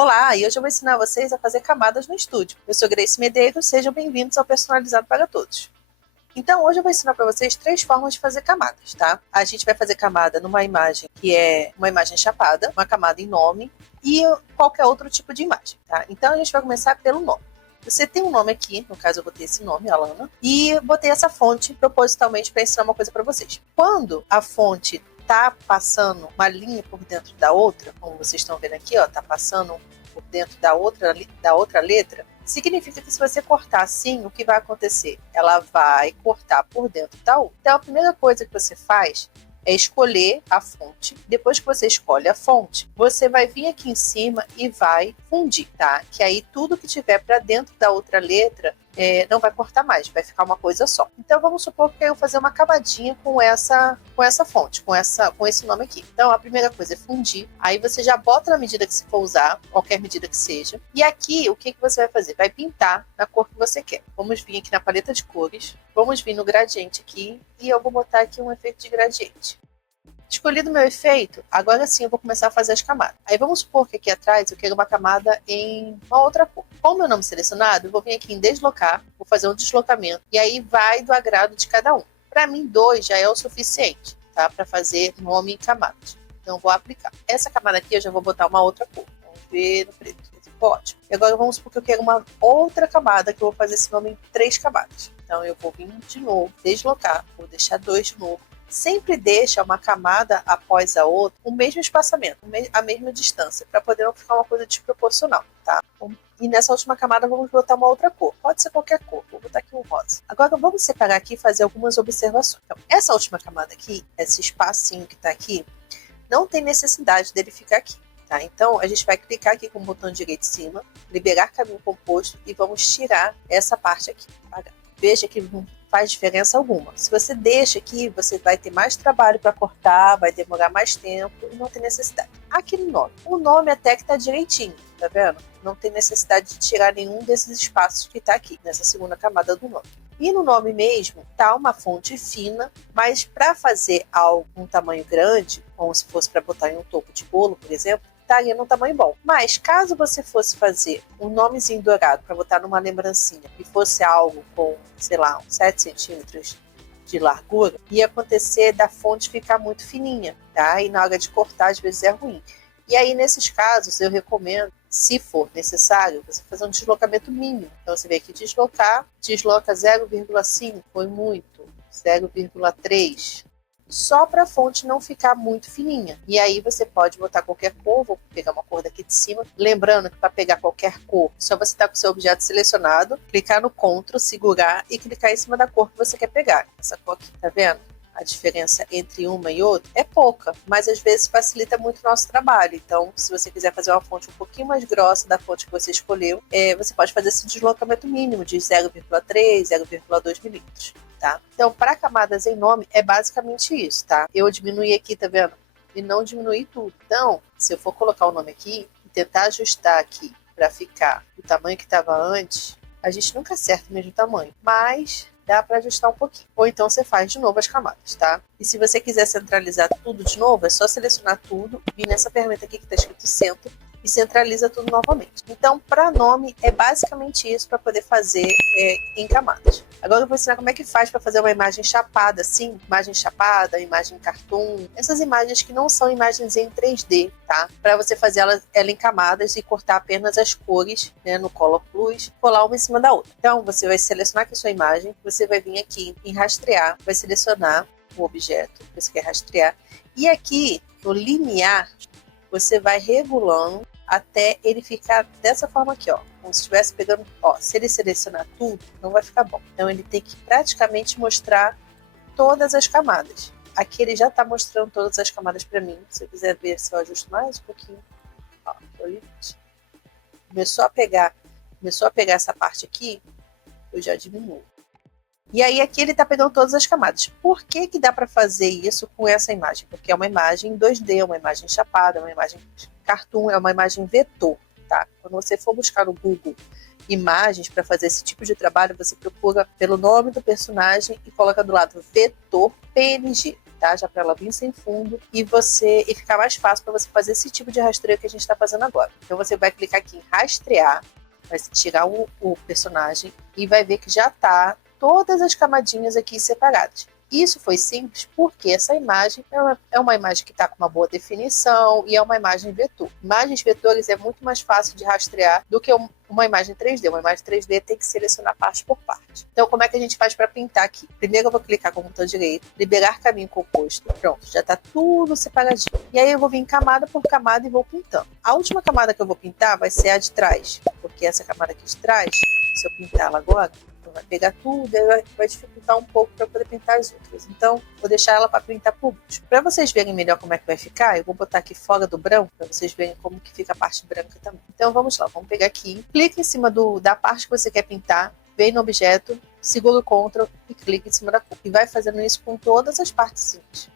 Olá, e hoje eu vou ensinar vocês a fazer camadas no estúdio. Eu sou Grace Medeiros, sejam bem-vindos ao Personalizado para Todos. Então, hoje eu vou ensinar para vocês 3 formas de fazer camadas, tá? A gente vai fazer camada numa imagem que é uma imagem chapada, uma camada em nome e qualquer outro tipo de imagem, tá? Então, a gente vai começar pelo nome. Você tem um nome aqui, no caso eu botei esse nome, Alana, e botei essa fonte propositalmente para ensinar uma coisa para vocês. Quando a fonte tá passando uma linha por dentro da outra, como vocês estão vendo aqui, ó, tá passando por dentro da outra letra, significa que se você cortar assim, o que vai acontecer? Ela vai cortar por dentro da outra. Então, a primeira coisa que você faz é escolher a fonte. Depois que você escolhe a fonte, você vai vir aqui em cima e vai fundir, tá? Que aí tudo que tiver para dentro da outra letra não vai cortar mais, vai ficar uma coisa só. Então vamos supor que eu vou fazer uma camadinha com essa fonte, com esse nome aqui. Então a primeira coisa é fundir. Aí você já bota na medida que você for usar, qualquer medida que seja. E aqui o que você vai fazer? Vai pintar na cor que você quer. Vamos vir aqui na paleta de cores, vamos vir no gradiente aqui e eu vou botar aqui um efeito de gradiente. Escolhido o meu efeito, agora sim eu vou começar a fazer as camadas. Aí vamos supor que aqui atrás eu quero uma camada em uma outra cor. Com o meu nome selecionado, eu vou vir aqui em deslocar, vou fazer um deslocamento, e aí vai do agrado de cada um. Para mim, 2 já é o suficiente, tá? Para fazer nome em camadas. Então eu vou aplicar. Essa camada aqui eu já vou botar uma outra cor. Vamos ver no preto. Ótimo. E agora vamos supor que eu quero uma outra camada, que eu vou fazer esse nome em 3 camadas. Então eu vou vir de novo, deslocar, vou deixar 2 de novo. Sempre deixa uma camada após a outra o mesmo espaçamento, a mesma distância, para poder não ficar uma coisa desproporcional, tá? E nessa última camada vamos botar uma outra cor, pode ser qualquer cor, vou botar aqui um rosa. Agora vamos separar aqui e fazer algumas observações. Então, essa última camada aqui, esse espacinho que está aqui, não tem necessidade dele ficar aqui, tá? Então a gente vai clicar aqui com o botão direito em cima, liberar caminho composto e vamos tirar essa parte aqui. Veja que não faz diferença alguma. Se você deixa aqui, você vai ter mais trabalho para cortar, vai demorar mais tempo e não tem necessidade. Aqui no nome. O nome até que está direitinho, tá vendo? Não tem necessidade de tirar nenhum desses espaços que está aqui, nessa segunda camada do nome. E no nome mesmo, tá uma fonte fina, mas para fazer algo um tamanho grande, como se fosse para botar em um topo de bolo, por exemplo, estaria num tamanho bom. Mas caso você fosse fazer um nomezinho dourado para botar numa lembrancinha e fosse algo com, sei lá, uns 7 centímetros de largura, ia acontecer da fonte ficar muito fininha, tá? E na hora de cortar, às vezes é ruim. E aí, nesses casos, eu recomendo, se for necessário, você fazer um deslocamento mínimo. Então, você vem aqui deslocar, desloca 0,5, foi muito, 0,3, só para a fonte não ficar muito fininha. E aí você pode botar qualquer cor, vou pegar uma cor daqui de cima. Lembrando que para pegar qualquer cor, só você estar com o seu objeto selecionado, clicar no Ctrl, segurar e clicar em cima da cor que você quer pegar. Essa cor aqui, tá vendo? A diferença entre uma e outra é pouca, mas às vezes facilita muito o nosso trabalho. Então, se você quiser fazer uma fonte um pouquinho mais grossa da fonte que você escolheu, você pode fazer esse deslocamento mínimo de 0,3, 0,2 milímetros. Tá? Então, para camadas em nome, é basicamente isso, tá? Eu diminuí aqui, tá vendo? E não diminuí tudo. Então, se eu for colocar o nome aqui e tentar ajustar aqui para ficar o tamanho que estava antes, a gente nunca acerta o mesmo tamanho, mas dá para ajustar um pouquinho. Ou então você faz de novo as camadas, tá? E se você quiser centralizar tudo de novo, é só selecionar tudo, vir nessa ferramenta aqui que está escrito Centro e centraliza tudo novamente. Então, para nome, é basicamente isso para poder fazer em camadas. Agora eu vou ensinar como é que faz para fazer uma imagem chapada, assim, imagem chapada, imagem cartoon, essas imagens que não são imagens em 3D, tá? Para você fazer ela em camadas e cortar apenas as cores, né, no Color Plus, colar uma em cima da outra. Então, você vai selecionar aqui a sua imagem, você vai vir aqui em rastrear, vai selecionar o objeto que você quer rastrear, e aqui no limiar, você vai regulando até ele ficar dessa forma aqui, ó. Como se estivesse pegando, ó. Se ele selecionar tudo, não vai ficar bom. Então ele tem que praticamente mostrar todas as camadas. Aqui ele já está mostrando todas as camadas para mim. Se eu quiser ver se eu ajusto mais um pouquinho. Ó, o limite. Começou a pegar essa parte aqui, eu já diminuo. E aí aqui ele está pegando todas as camadas. Por que que dá para fazer isso com essa imagem? Porque é uma imagem 2D, é uma imagem chapada, é uma imagem cartoon, é uma imagem vetor, tá? Quando você for buscar no Google imagens para fazer esse tipo de trabalho, você procura pelo nome do personagem e coloca do lado vetor PNG. tá? Já para ela vir sem fundo e ficar mais fácil para você fazer esse tipo de rastreio que a gente está fazendo agora. Então você vai clicar aqui em rastrear, vai tirar o personagem e vai ver que já tá todas as camadinhas aqui separadas. Isso foi simples porque essa imagem é uma imagem que está com uma boa definição e é uma imagem vetor. Imagens vetores é muito mais fácil de rastrear do que uma imagem 3D. Uma imagem 3D tem que selecionar parte por parte. Então, como é que a gente faz para pintar aqui? Primeiro eu vou clicar com o botão direito, liberar caminho composto. Pronto, já está tudo separadinho. E aí eu vou vir camada por camada e vou pintando. A última camada que eu vou pintar vai ser a de trás, porque essa camada aqui de trás, se eu pintar ela agora, vai pegar tudo e vai dificultar um pouco para poder pintar as outras. Então, vou deixar ela para pintar por último. Para vocês verem melhor como é que vai ficar, eu vou botar aqui fora do branco, para vocês verem como que fica a parte branca também. Então, vamos lá, vamos pegar aqui, clica em cima da parte que você quer pintar, vem no objeto, segura o Ctrl e clica em cima da cor. E vai fazendo isso com todas as partezinhas.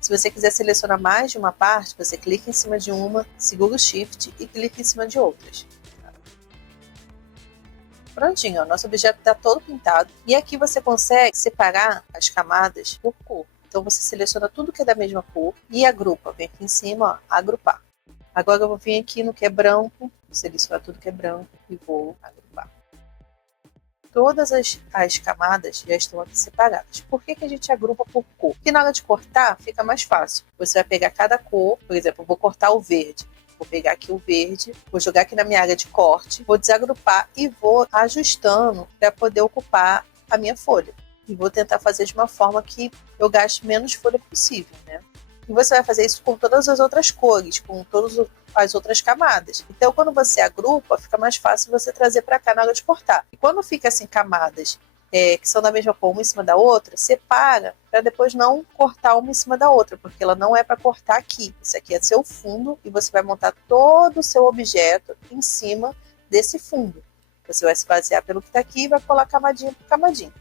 Se você quiser selecionar mais de uma parte, você clica em cima de uma, segura o Shift e clica em cima de outras. Prontinho, ó, nosso objeto está todo pintado. E aqui você consegue separar as camadas por cor. Então você seleciona tudo que é da mesma cor e agrupa. Vem aqui em cima, ó, agrupar. Agora eu vou vir aqui no que é branco, selecionar tudo que é branco e vou agrupar. Todas as camadas já estão aqui separadas. Por que a gente agrupa por cor? Porque na hora de cortar fica mais fácil. Você vai pegar cada cor, por exemplo, eu vou cortar o verde. Vou pegar aqui o verde, vou jogar aqui na minha área de corte, vou desagrupar e vou ajustando para poder ocupar a minha folha. E vou tentar fazer de uma forma que eu gaste menos folha possível, né? E você vai fazer isso com todas as outras cores, com todas as outras camadas. Então, quando você agrupa, fica mais fácil você trazer para cá na hora de cortar. E quando fica assim camadas que são da mesma cor, uma em cima da outra, separa para depois não cortar uma em cima da outra, porque ela não é para cortar aqui. Isso aqui é seu fundo e você vai montar todo o seu objeto em cima desse fundo. Você vai se basear pelo que está aqui e vai colar camadinha por camadinha.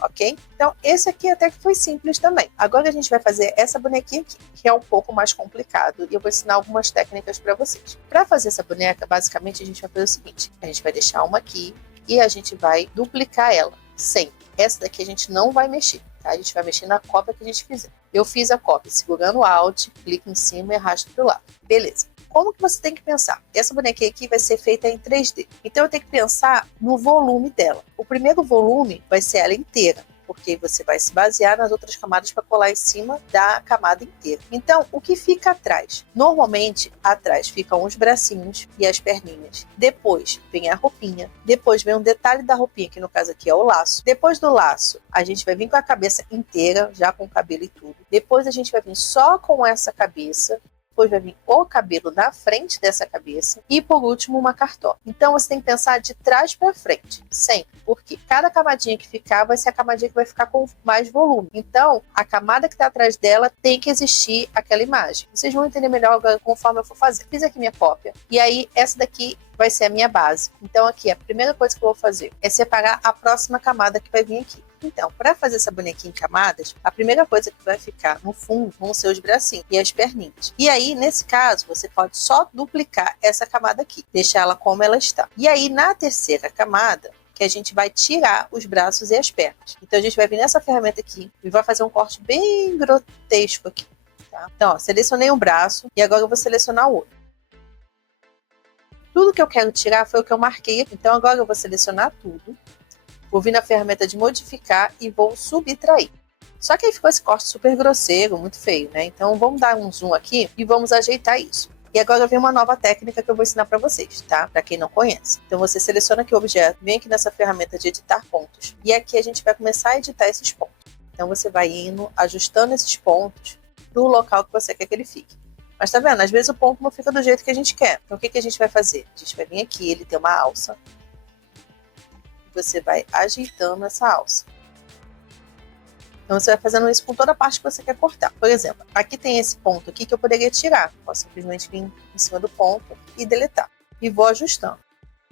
Ok? Então, esse aqui até que foi simples também. Agora a gente vai fazer essa bonequinha aqui, que é um pouco mais complicado, e eu vou ensinar algumas técnicas para vocês. Para fazer essa boneca, basicamente, a gente vai fazer o seguinte. A gente vai deixar uma aqui e a gente vai duplicar ela, sempre. Essa daqui a gente não vai mexer, tá? A gente vai mexer na cópia que a gente fizer. Eu fiz a cópia segurando o Alt, clico em cima e arrasto para o lado. Beleza. Como que você tem que pensar? Essa bonequinha aqui vai ser feita em 3D. Então eu tenho que pensar no volume dela. O primeiro volume vai ser ela inteira, porque você vai se basear nas outras camadas para colar em cima da camada inteira. Então, o que fica atrás? Normalmente, atrás ficam os bracinhos e as perninhas. Depois vem a roupinha. Depois vem um detalhe da roupinha, que no caso aqui é o laço. Depois do laço, a gente vai vir com a cabeça inteira, já com o cabelo e tudo. Depois a gente vai vir só com essa cabeça. Depois vai vir o cabelo na frente dessa cabeça e por último uma cartola. Então você tem que pensar de trás para frente, sempre, porque cada camadinha que ficar vai ser a camadinha que vai ficar com mais volume. Então a camada que está atrás dela tem que existir aquela imagem. Vocês vão entender melhor agora conforme eu for fazer. Fiz aqui minha cópia e aí essa daqui vai ser a minha base. Então aqui a primeira coisa que eu vou fazer é separar a próxima camada que vai vir aqui. Então, para fazer essa bonequinha em camadas, a primeira coisa que vai ficar no fundo vão ser os bracinhos e as perninhas. E aí, nesse caso, você pode só duplicar essa camada aqui, deixar ela como ela está. E aí, na terceira camada, que a gente vai tirar os braços e as pernas. Então, a gente vai vir nessa ferramenta aqui e vai fazer um corte bem grotesco aqui. Tá? Então, ó, selecionei um braço e agora eu vou selecionar o outro. Tudo que eu quero tirar foi o que eu marquei aqui. Então, agora eu vou selecionar tudo. Vou vir na ferramenta de modificar e vou subtrair. Só que aí ficou esse corte super grosseiro, muito feio, né? Então vamos dar um zoom aqui e vamos ajeitar isso. E agora vem uma nova técnica que eu vou ensinar para vocês, tá? Para quem não conhece. Então você seleciona aqui o objeto, vem aqui nessa ferramenta de editar pontos. E aqui a gente vai começar a editar esses pontos. Então você vai indo, ajustando esses pontos do local que você quer que ele fique. Mas tá vendo? Às vezes o ponto não fica do jeito que a gente quer. Então o que a gente vai fazer? A gente vai vir aqui, ele tem uma alça. Você vai ajeitando essa alça. Então você vai fazendo isso com toda a parte que você quer cortar. Por exemplo, aqui tem esse ponto aqui que eu poderia tirar. Posso simplesmente vir em cima do ponto e deletar. E vou ajustando.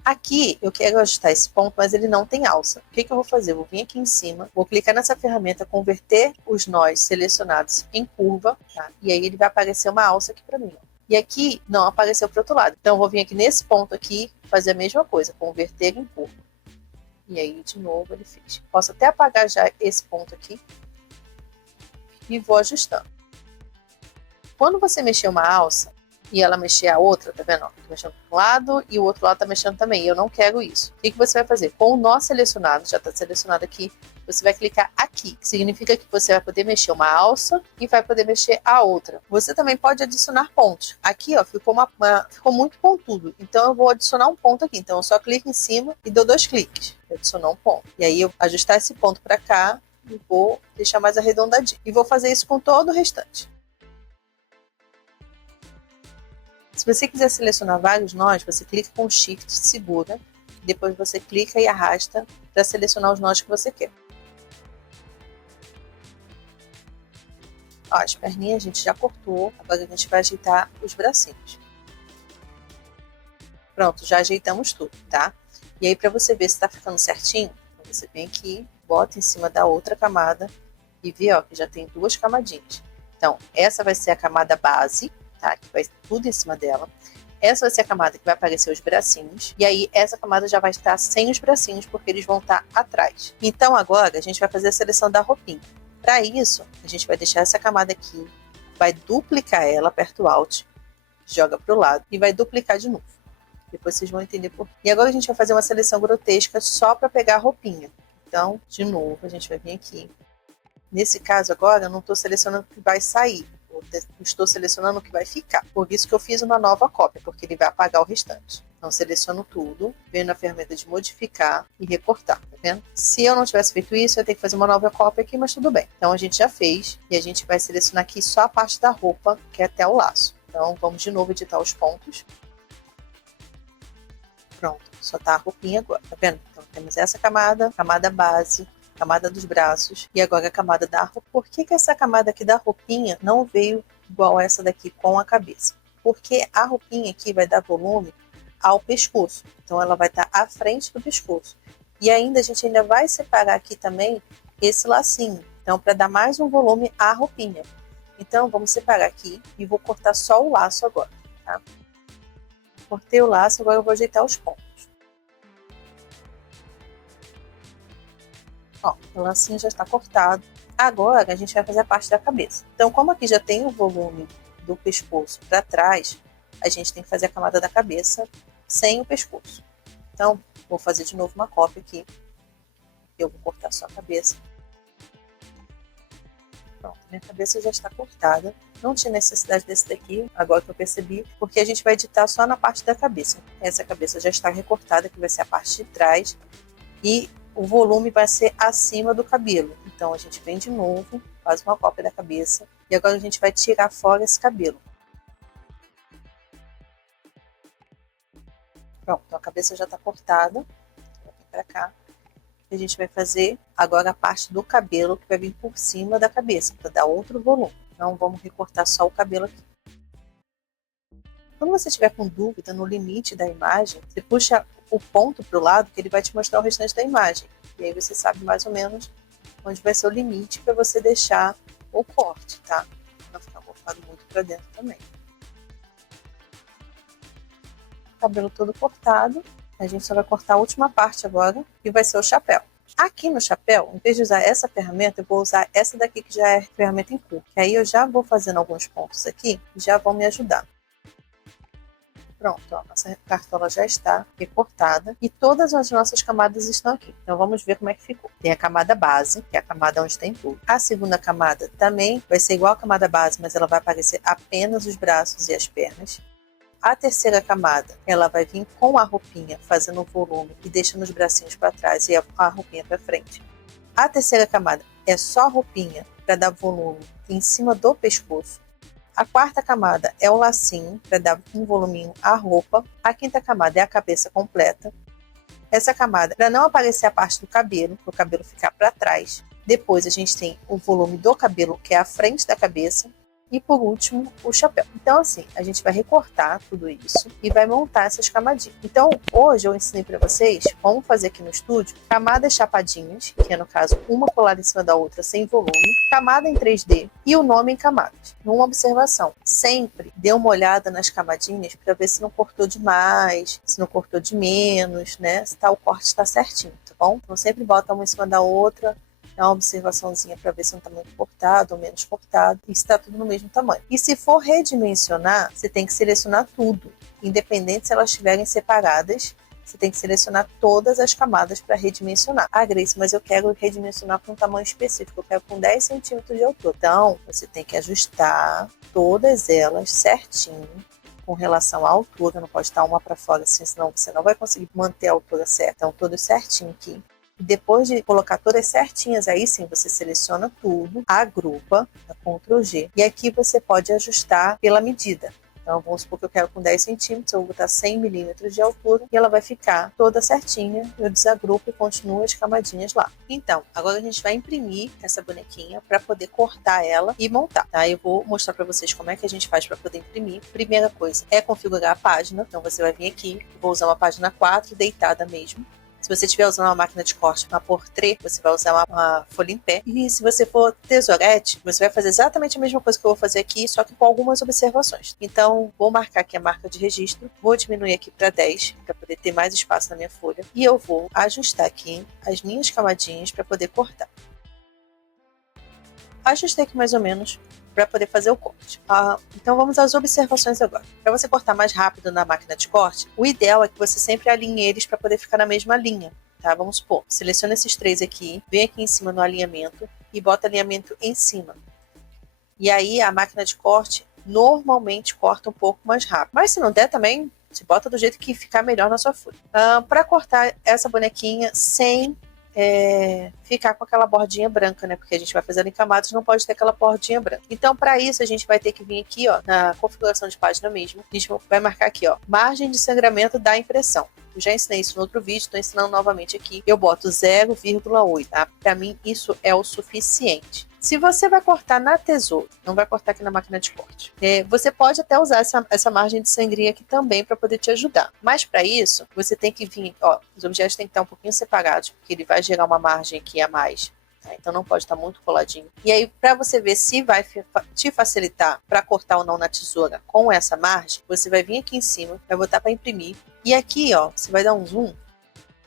Aqui eu quero ajustar esse ponto, mas ele não tem alça. O que eu vou fazer? Eu vou vir aqui em cima, vou clicar nessa ferramenta, converter os nós selecionados em curva, tá? E aí ele vai aparecer uma alça aqui para mim. E aqui não apareceu para o outro lado. Então eu vou vir aqui nesse ponto aqui, fazer a mesma coisa, converter em curva. E aí, de novo, ele fez. Posso até apagar já esse ponto aqui. e vou ajustando. Quando você mexer uma alça e ela mexer a outra, tá vendo? Tô mexendo para um lado e o outro lado tá mexendo também. E eu não quero isso. O que você vai fazer? Com o nó selecionado, já tá selecionado aqui, você vai clicar aqui, que significa que você vai poder mexer uma alça e vai poder mexer a outra. Você também pode adicionar pontos. Aqui, ó, ficou muito pontudo. Então eu vou adicionar um ponto aqui. Então eu só clico em cima e dou 2 cliques. Adicionar um ponto. E aí eu vou ajustar esse ponto para cá e vou deixar mais arredondadinho. E vou fazer isso com todo o restante. Se você quiser selecionar vários nós, você clica com Shift, segura, depois você clica e arrasta para selecionar os nós que você quer. Ó, as perninhas a gente já cortou, agora a gente vai ajeitar os bracinhos. Pronto, já ajeitamos tudo, tá? E aí, para você ver se está ficando certinho, você vem aqui, bota em cima da outra camada e vê, ó, que já tem 2 camadinhas. Então, essa vai ser a camada base, tá? Que vai tudo em cima dela. Essa vai ser a camada que vai aparecer os bracinhos. E aí, essa camada já vai estar sem os bracinhos, porque eles vão estar atrás. Então, agora, a gente vai fazer a seleção da roupinha. Para isso, a gente vai deixar essa camada aqui, vai duplicar ela, aperta o Alt, joga para o lado e vai duplicar de novo. Depois vocês vão entender por quê. E agora a gente vai fazer uma seleção grotesca só para pegar a roupinha. Então, de novo, a gente vai vir aqui. Nesse caso agora, eu não estou selecionando o que vai sair, eu estou selecionando o que vai ficar. Por isso que eu fiz uma nova cópia, porque ele vai apagar o restante. Então, seleciono tudo, venho na ferramenta de modificar e recortar, tá vendo? Se eu não tivesse feito isso, eu ia ter que fazer uma nova cópia aqui, mas tudo bem. Então, a gente já fez e a gente vai selecionar aqui só a parte da roupa, que é até o laço. Então, vamos de novo editar os pontos. Pronto, só tá a roupinha agora, tá vendo? Então, temos essa camada base, camada dos braços e agora a camada da roupa. Por que essa camada aqui da roupinha não veio igual essa daqui com a cabeça? Porque a roupinha aqui vai dar volume ao pescoço. Então ela vai estar à frente do pescoço. E ainda a gente ainda vai separar aqui também esse lacinho. Então para dar mais um volume à roupinha. Então vamos separar aqui e vou cortar só o laço agora, tá? Cortei o laço, agora eu vou ajeitar os pontos. Ó, o lacinho já está cortado. Agora a gente vai fazer a parte da cabeça. Então como aqui já tem o volume do pescoço para trás, a gente tem que fazer a camada da cabeça sem o pescoço. Então, vou fazer de novo uma cópia aqui. Eu vou cortar só a cabeça. Pronto, minha cabeça já está cortada. Não tinha necessidade desse daqui, agora que eu percebi, porque a gente vai editar só na parte da cabeça. Essa cabeça já está recortada, que vai ser a parte de trás. E o volume vai ser acima do cabelo. Então, a gente vem de novo, faz uma cópia da cabeça. E agora a gente vai tirar fora esse cabelo. Pronto, então a cabeça já está cortada. Vou vir para cá. E a gente vai fazer agora a parte do cabelo que vai vir por cima da cabeça, para dar outro volume. Então vamos recortar só o cabelo aqui. Quando você estiver com dúvida no limite da imagem, você puxa o ponto para o lado que ele vai te mostrar o restante da imagem. E aí você sabe mais ou menos onde vai ser o limite para você deixar o corte, tá? Não ficar mofado muito para dentro também. Cabelo todo cortado, a gente só vai cortar a última parte agora, que vai ser o chapéu. Aqui no chapéu, em vez de usar essa ferramenta, eu vou usar essa daqui que já é ferramenta em curso. Que aí eu já vou fazendo alguns pontos aqui e já vão me ajudar. Pronto, ó, nossa cartola já está recortada e todas as nossas camadas estão aqui. Então vamos ver como é que ficou. Tem a camada base, que é a camada onde tem tudo. A segunda camada também vai ser igual à camada base, mas ela vai aparecer apenas os braços e as pernas. A terceira camada, ela vai vir com a roupinha, fazendo o volume e deixando os bracinhos para trás e a roupinha para frente. A terceira camada é só a roupinha para dar volume em cima do pescoço. A quarta camada é o lacinho para dar um voluminho à roupa. A quinta camada é a cabeça completa. Essa camada, para não aparecer a parte do cabelo, para o cabelo ficar para trás. Depois a gente tem o volume do cabelo, que é a frente da cabeça. E por último, o chapéu. Então assim, a gente vai recortar tudo isso e vai montar essas camadinhas. Então hoje eu ensinei para vocês como fazer aqui no estúdio camadas chapadinhas, que é no caso uma colada em cima da outra sem volume, camada em 3D e o nome em camadas. Uma observação, sempre dê uma olhada nas camadinhas para ver se não cortou demais, se não cortou de menos, né? Se o corte está certinho, tá bom? Então sempre bota uma em cima da outra, dar uma observaçãozinha para ver se não está muito cortado ou menos cortado e se está tudo no mesmo tamanho. E se for redimensionar, você tem que selecionar tudo, independente se elas estiverem separadas. Você tem que selecionar todas as camadas para redimensionar. Ah, Grace, mas eu quero redimensionar para um tamanho específico, eu quero com 10 centímetros de altura. Então, você tem que ajustar todas elas certinho com relação à altura, não pode estar uma para fora, assim, senão você não vai conseguir manter a altura certa. Então, tudo certinho aqui. E depois de colocar todas certinhas, aí sim você seleciona tudo, agrupa, dá Ctrl G, e aqui você pode ajustar pela medida. Então, vamos supor que eu quero com 10 centímetros, eu vou botar 100 milímetros de altura e ela vai ficar toda certinha. Eu desagrupo e continuo as camadinhas lá. Então, agora a gente vai imprimir essa bonequinha para poder cortar ela e montar, tá? Eu vou mostrar para vocês como é que a gente faz para poder imprimir. Primeira coisa é configurar a página. Então, você vai vir aqui, vou usar uma página 4, deitada mesmo. Se você estiver usando uma máquina de corte, uma portrait, você vai usar uma folha em pé. E se você for tesourette, você vai fazer exatamente a mesma coisa que eu vou fazer aqui, só que com algumas observações. Então, vou marcar aqui a marca de registro, vou diminuir aqui para 10, para poder ter mais espaço na minha folha. E eu vou ajustar aqui as minhas camadinhas para poder cortar. Ajustei aqui mais ou menos para poder fazer o corte. Então vamos às observações agora. Para você cortar mais rápido na máquina de corte, o ideal é que você sempre alinhe eles para poder ficar na mesma linha. Tá? Vamos supor, seleciona esses três aqui, vem aqui em cima no alinhamento e bota alinhamento em cima. E aí a máquina de corte normalmente corta um pouco mais rápido. Mas se não der também, você bota do jeito que ficar melhor na sua folha. Para cortar essa bonequinha sem ficar com aquela bordinha branca, né? Porque a gente vai fazendo em camadas, não pode ter aquela bordinha branca. Então, para isso, a gente vai ter que vir aqui, ó, na configuração de página mesmo. A gente vai marcar aqui, ó, margem de sangramento da impressão. Eu já ensinei isso no outro vídeo, estou ensinando novamente aqui. Eu boto 0,8, tá? Para mim, isso é o suficiente. Se você vai cortar na tesoura, não vai cortar aqui na máquina de corte, você pode até usar essa margem de sangria aqui também para poder te ajudar. Mas para isso, você tem que vir, ó, os objetos têm que estar um pouquinho separados, porque ele vai gerar uma margem aqui a mais. Tá? Então não pode estar muito coladinho. E aí, para você ver se vai te facilitar para cortar ou não na tesoura com essa margem, você vai vir aqui em cima, vai botar para imprimir. E aqui, ó, você vai dar um zoom.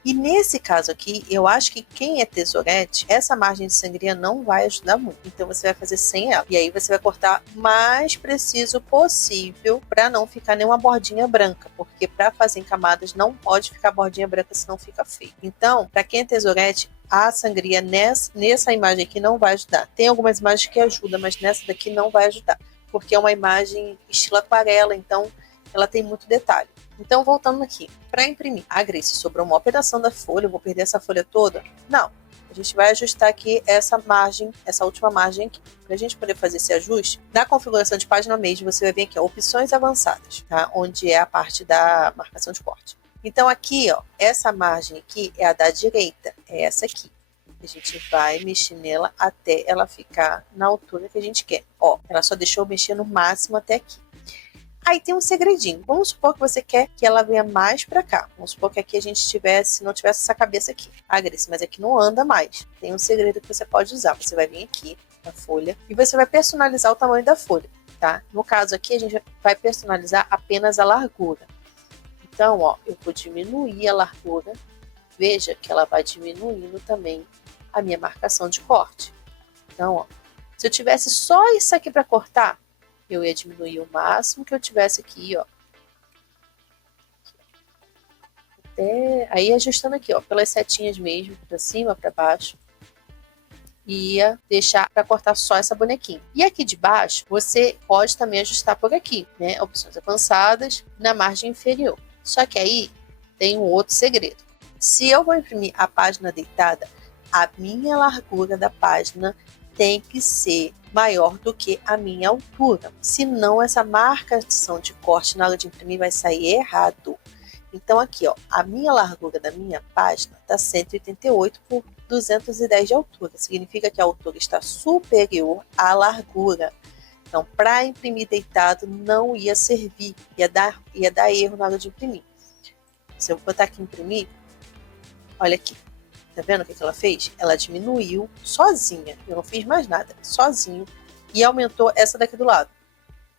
E nesse caso aqui, eu acho que quem é tesourette, essa margem de sangria não vai ajudar muito. Então você vai fazer sem ela. E aí você vai cortar o mais preciso possível para não ficar nenhuma bordinha branca. Porque para fazer em camadas não pode ficar bordinha branca, senão fica feio. Então, para quem é tesourette, a sangria nessa imagem aqui não vai ajudar. Tem algumas imagens que ajudam, mas nessa daqui não vai ajudar. Porque é uma imagem estilo aquarela, então ela tem muito detalhe. Então, voltando aqui, para imprimir a Grace, sobrou uma operação da folha, eu vou perder essa folha toda? Não, a gente vai ajustar aqui essa margem, essa última margem aqui. Para a gente poder fazer esse ajuste, na configuração de página mesmo, você vai vir aqui, ó, opções avançadas, tá? Onde é a parte da marcação de corte. Então, aqui, ó, essa margem aqui é a da direita, é essa aqui. A gente vai mexer nela até ela ficar na altura que a gente quer. Ó, ela só deixou eu mexer no máximo até aqui. Aí tem um segredinho. Vamos supor que você quer que ela venha mais para cá. Vamos supor que aqui a gente não tivesse essa cabeça aqui. Ah, Grace, mas aqui não anda mais. Tem um segredo que você pode usar. Você vai vir aqui na folha e você vai personalizar o tamanho da folha, tá? No caso aqui, a gente vai personalizar apenas a largura. Então, ó, eu vou diminuir a largura. Veja que ela vai diminuindo também a minha marcação de corte. Então, ó, se eu tivesse só isso aqui para cortar, eu ia diminuir o máximo que eu tivesse aqui, ó. Aí ajustando aqui, ó, pelas setinhas mesmo, para cima, para baixo. E ia deixar para cortar só essa bonequinha. E aqui de baixo, você pode também ajustar por aqui, né? Opções avançadas, na margem inferior. Só que aí tem um outro segredo. Se eu vou imprimir a página deitada, a minha largura da página tem que ser maior do que a minha altura. Senão, essa marcação de corte na hora de imprimir vai sair errado. Então, aqui, ó, a minha largura da minha página está 188 por 210 de altura. Significa que a altura está superior à largura. Então, para imprimir deitado, não ia servir. Ia dar erro na hora de imprimir. Se eu botar aqui imprimir, olha aqui. Tá vendo o que ela fez? Ela diminuiu sozinha. Eu não fiz mais nada. Sozinho. E aumentou essa daqui do lado.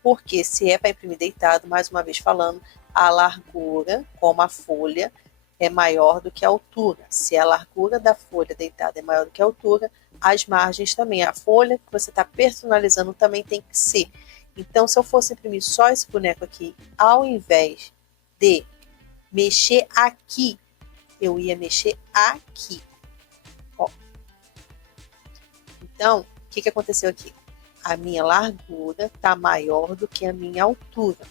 Porque se é para imprimir deitado, mais uma vez falando, a largura, como a folha, é maior do que a altura. Se a largura da folha deitada é maior do que a altura, as margens também. A folha que você está personalizando também tem que ser. Então, se eu fosse imprimir só esse boneco aqui, ao invés de mexer aqui, eu ia mexer aqui. Ó. Então, o que aconteceu aqui? A minha largura está maior do que a minha altura.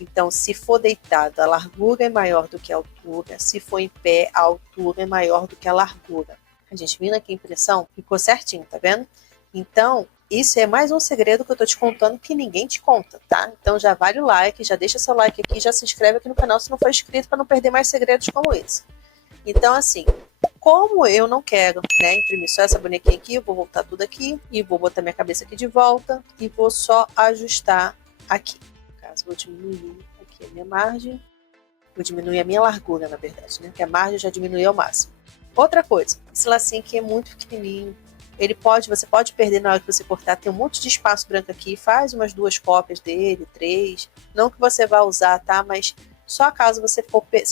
Então, se for deitado, a largura é maior do que a altura. Se for em pé, a altura é maior do que a largura. A gente vindo aqui a impressão, ficou certinho, tá vendo? Então, isso é mais um segredo que eu tô te contando que ninguém te conta, tá? Então já vale o like, já deixa seu like aqui, já se inscreve aqui no canal se não for inscrito para não perder mais segredos como esse. Então, assim, como eu não quero, né, imprimir só essa bonequinha aqui, eu vou voltar tudo aqui e vou botar minha cabeça aqui de volta e vou só ajustar aqui. No caso, vou diminuir aqui a minha margem, vou diminuir a minha largura, na verdade, né, que a margem já diminuiu ao máximo. Outra coisa, esse lacinho aqui é muito pequenininho. Você pode perder na hora que você cortar, tem um monte de espaço branco aqui, faz umas 2 cópias dele, 3, não que você vá usar, tá? Mas só caso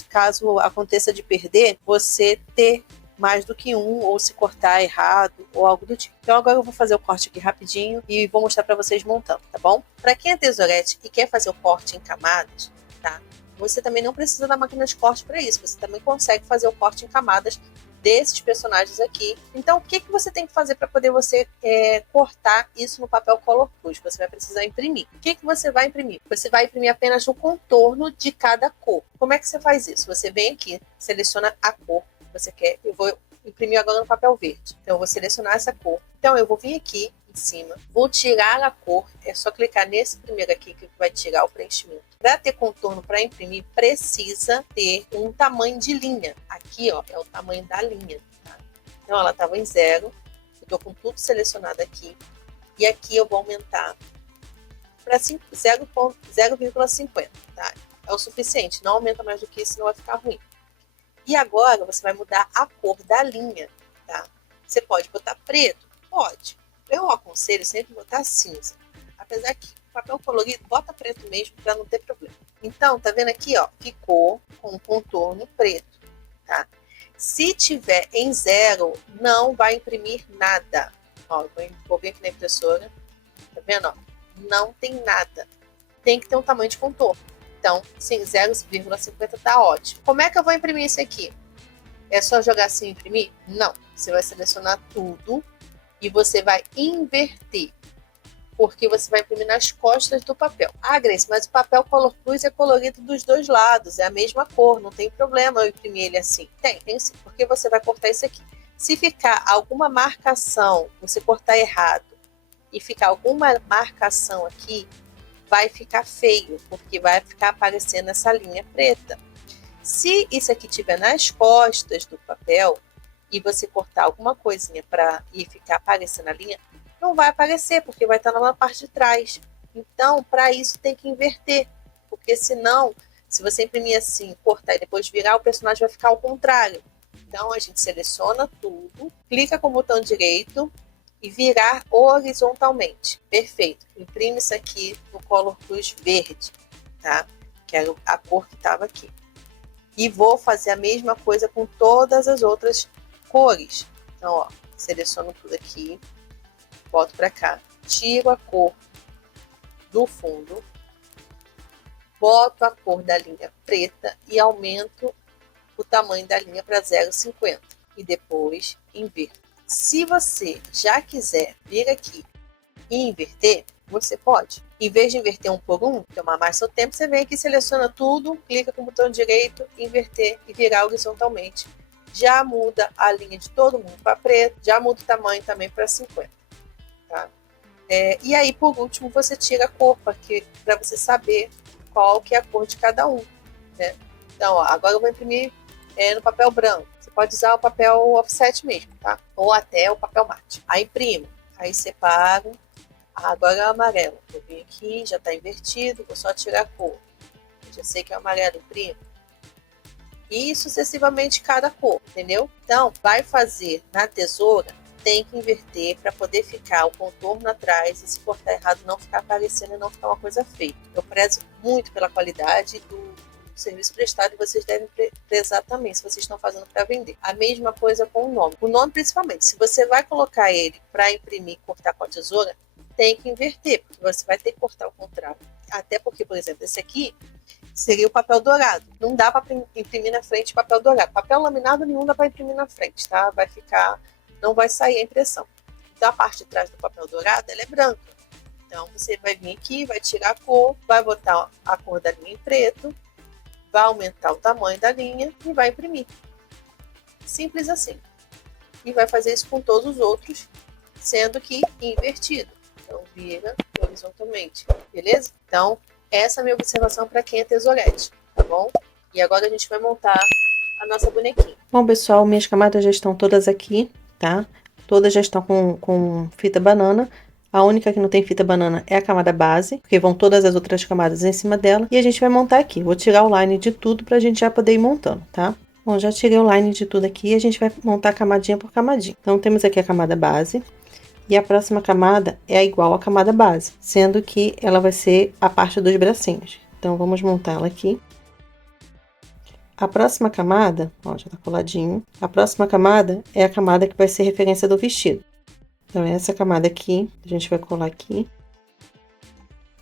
caso aconteça de perder, você ter mais do que um, ou se cortar errado, ou algo do tipo. Então agora eu vou fazer o corte aqui rapidinho e vou mostrar para vocês montando, tá bom? Para quem é tesourete e quer fazer o corte em camadas, tá? Você também não precisa da máquina de corte para isso, você também consegue fazer o corte em camadas desses personagens aqui. Então, o que você tem que fazer para poder você cortar isso no papel Color Plus? Você vai precisar imprimir. O que você vai imprimir? Você vai imprimir apenas o contorno de cada cor. Como é que você faz isso? Você vem aqui, seleciona a cor que você quer. Eu vou imprimir agora no papel verde. Então, eu vou selecionar essa cor. Então, eu vou vir aqui em cima, vou tirar a cor, é só clicar nesse primeiro aqui que vai tirar o preenchimento. Para ter contorno para imprimir, precisa ter um tamanho de linha. Aqui, ó, é o tamanho da linha, tá? Então, ela estava em 0, eu estou com tudo selecionado aqui, e aqui eu vou aumentar para 0,50, tá? É o suficiente, não aumenta mais do que isso, senão vai ficar ruim. E agora, você vai mudar a cor da linha, tá? Você pode botar preto? Pode. Eu aconselho sempre botar cinza. Apesar que papel colorido, bota preto mesmo para não ter problema. Então, tá vendo aqui, ó, ficou com contorno preto, tá? Se tiver em 0, não vai imprimir nada. Ó, vou vir aqui na impressora, tá vendo, ó? Não tem nada. Tem que ter um tamanho de contorno. Então, sim, 0,50 tá ótimo. Como é que eu vou imprimir isso aqui? É só jogar assim e imprimir? Não. Você vai selecionar tudo e você vai inverter, porque você vai imprimir nas costas do papel. Ah, Grace, mas o papel Color Plus é colorido dos dois lados, é a mesma cor, não tem problema eu imprimir ele assim. Tem sim, porque você vai cortar isso aqui. Se ficar alguma marcação, você cortar errado, e ficar alguma marcação aqui, vai ficar feio, porque vai ficar aparecendo essa linha preta. Se isso aqui estiver nas costas do papel, e você cortar alguma coisinha e ficar aparecendo a linha, não vai aparecer, porque vai estar na parte de trás. Então, para isso tem que inverter, porque senão, se você imprimir assim, cortar e depois virar, o personagem vai ficar ao contrário. Então, a gente seleciona tudo, clica com o botão direito e virar horizontalmente. Perfeito. Imprime isso aqui no Color Plus verde, tá? Que era a cor que estava aqui. E vou fazer a mesma coisa com todas as outras cores. Então, ó, seleciono tudo aqui, boto para cá, tiro a cor do fundo, boto a cor da linha preta e aumento o tamanho da linha para 0,50 e depois inverto. Se você já quiser vir aqui e inverter, você pode. Em vez de inverter um por um, tomar mais seu tempo, você vem aqui, seleciona tudo, clica com o botão direito, inverter e virar horizontalmente. Já muda a linha de todo mundo para preto, já muda o tamanho também para 50. Tá? E aí, por último, você tira a cor para você saber qual que é a cor de cada um. Né? Então, ó, agora eu vou imprimir no papel branco. Você pode usar o papel offset mesmo, tá? Ou até o papel mate. Aí imprimo, aí separo. Agora é o amarelo. Eu vim aqui, já está invertido, vou só tirar a cor. Eu já sei que é o amarelo, imprimo. E sucessivamente cada cor, entendeu? Então, vai fazer na tesoura, tem que inverter para poder ficar o contorno atrás e se cortar errado não ficar aparecendo e não ficar uma coisa feia. Eu prezo muito pela qualidade do serviço prestado e vocês devem prezar também, se vocês estão fazendo para vender. A mesma coisa com o nome. O nome, principalmente, se você vai colocar ele para imprimir e cortar com a tesoura, tem que inverter, porque você vai ter que cortar o contrário. Até porque, por exemplo, esse aqui seria o papel dourado. Não dá para imprimir na frente papel dourado. Papel laminado nenhum dá para imprimir na frente, tá? Vai ficar, não vai sair a impressão. Então, a parte de trás do papel dourado, ela é branca. Então, você vai vir aqui, vai tirar a cor, vai botar a cor da linha em preto, vai aumentar o tamanho da linha e vai imprimir. Simples assim. E vai fazer isso com todos os outros, sendo que invertido. Então, vira horizontalmente, beleza? Então, essa é a minha observação para quem é tesourete, tá bom? E agora a gente vai montar a nossa bonequinha. Bom, pessoal, minhas camadas já estão todas aqui, tá? Todas já estão com fita banana. A única que não tem fita banana é a camada base, porque vão todas as outras camadas em cima dela. E a gente vai montar aqui. Vou tirar o line de tudo pra gente já poder ir montando, tá? Bom, já tirei o line de tudo aqui e a gente vai montar camadinha por camadinha. Então, temos aqui a camada base. E a próxima camada é igual à camada base, sendo que ela vai ser a parte dos bracinhos. Então, vamos montar ela aqui. A próxima camada, ó, já tá coladinho. A próxima camada é a camada que vai ser referência do vestido. Então, essa camada aqui, a gente vai colar aqui.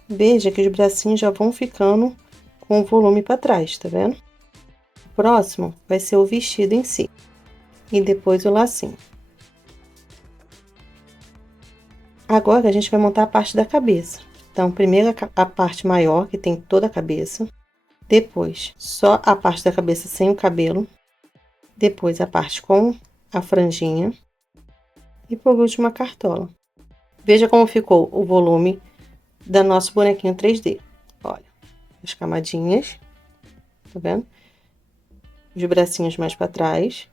Veja que os bracinhos já vão ficando com o volume para trás, tá vendo? O próximo vai ser o vestido em si. E depois o lacinho. Agora, a gente vai montar a parte da cabeça. Então, primeiro a parte maior, que tem toda a cabeça. Depois, só a parte da cabeça sem o cabelo. Depois, a parte com a franjinha. E, por último, a cartola. Veja como ficou o volume do nosso bonequinho 3D. Olha, as camadinhas. Tá vendo? Os bracinhos mais para trás.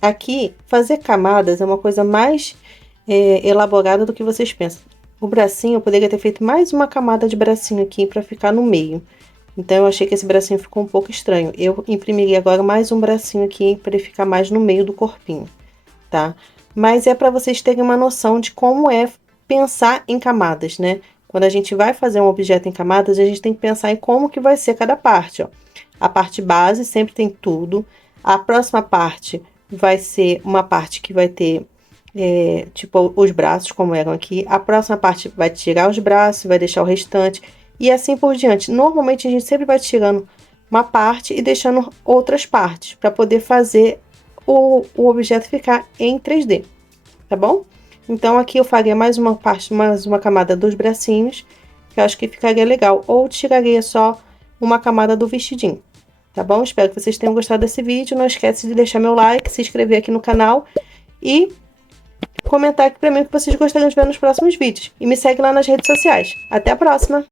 Aqui, fazer camadas é uma coisa mais elaborada do que vocês pensam. O bracinho, eu poderia ter feito mais uma camada de bracinho aqui para ficar no meio. Então, eu achei que esse bracinho ficou um pouco estranho. Eu imprimiria agora mais um bracinho aqui para ele ficar mais no meio do corpinho, tá? Mas é para vocês terem uma noção de como é pensar em camadas, né? Quando a gente vai fazer um objeto em camadas, a gente tem que pensar em como que vai ser cada parte, ó. A parte base sempre tem tudo. A próxima parte vai ser uma parte que vai ter tipo os braços, como eram aqui. A próxima parte vai tirar os braços, vai deixar o restante e assim por diante. Normalmente a gente sempre vai tirando uma parte e deixando outras partes para poder fazer o objeto ficar em 3D, tá bom? Então aqui eu faria mais uma parte, mais uma camada dos bracinhos, que eu acho que ficaria legal, ou tiraria só uma camada do vestidinho, tá bom? Espero que vocês tenham gostado desse vídeo. Não esquece de deixar meu like, se inscrever aqui no canal e comentar aqui pra mim o que vocês gostariam de ver nos próximos vídeos. E me segue lá nas redes sociais. Até a próxima!